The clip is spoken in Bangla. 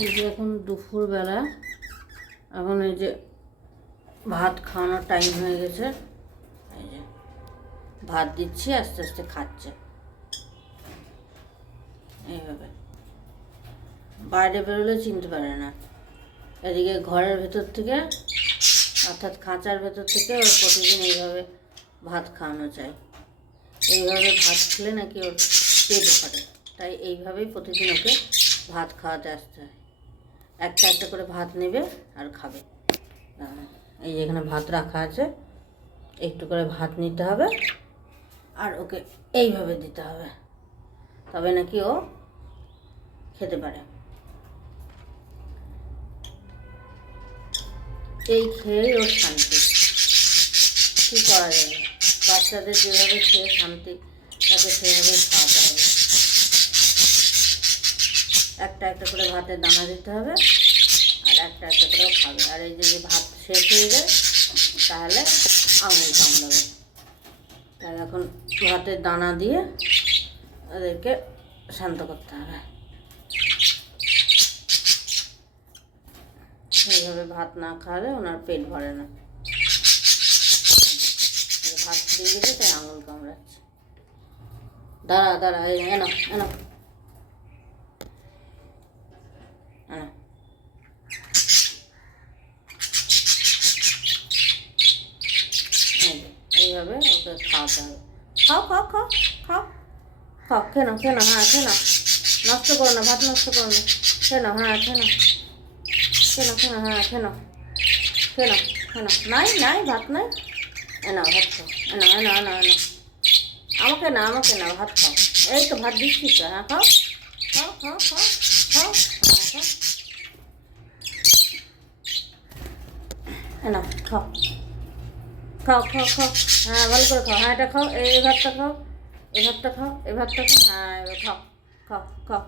এই যে এখন দুপুরবেলা, এখন এই যে ভাত খাওয়ানোর টাইম হয়ে গেছে। এই যে ভাত দিচ্ছি, আস্তে আস্তে খাচ্ছে এইভাবে। বাইরে বেরোলে চিনতে পারে না। এদিকে ঘরের ভেতর থেকে, অর্থাৎ খাঁচার ভেতর থেকে ওর প্রতিদিন এইভাবে ভাত খাওয়ানো চাই। এইভাবে ভাত খেলে নাকি ওর পেট ভরে, তাই এইভাবেই প্রতিদিন ওকে ভাত খাওয়াতে আসতে হয়। একটা একটা করে ভাত নেবে আর খাবে। এই যে এখানে ভাত রাখা আছে, একটু করে ভাত নিতে হবে আর ওকে এইভাবে দিতে হবে, তবে নাকি ও খেতে পারে। এই খেয়েই ওর শান্তি, কী করা যাবে। বাচ্চাদের যেভাবে খেয়ে শান্তি, তাকে সেভাবে খাওয়াতে হবে। একটা একটা করে ভাতের দানা দিতে হবে আর একটা একটা করেও খাবে। আর এই যে ভাত শেষ হয়ে যায় তাহলে আঙুল কামড়াবে। তাই এখন ভাতের দানা দিয়ে ওদেরকে শান্ত করতে হবে। এইভাবে ভাত না খাওয়ালে ওনার পেট ভরে না। ভাত দিয়ে গেছে তাই আঙুল কামড়াচ্ছে। দাঁড়া দাঁড়া, এই এনো এনো এনো। এইভাবে ওকে খাওয়াতে হবে। খাও খাও খাও খাও খাও, খেয়ে নাও খেয়ে নাও, হ্যাঁ খেয়ে নাও, নষ্ট করো না, ভাত নষ্ট করো না, খেয়ে নাও, হ্যাঁ খেয়ে নাও, খেয়ে নাও খেয়ে নাও, হ্যাঁ খেয়ে নাও খেয়ে নাও খেয়ে নাও। নাই নাই ভাত নাই, এনাও ভাত খাও, এনাও এনাও এনাও এনাও। আমাকে না আমাকে না, ভাত খাও। এই তো ভাত দিচ্ছি তো, হ্যাঁ খাও খাও খাও খাও খাও, হ্যাঁ খাও, এনাও খাও খাও খাও খাও, হ্যাঁ ভালো করে খাও, হ্যাঁ এটা খাও, এই ভাতটা খাও, এই ভাতটা খাও, এই ভাতটা খাও, হ্যাঁ এবার খাও খাও খাও।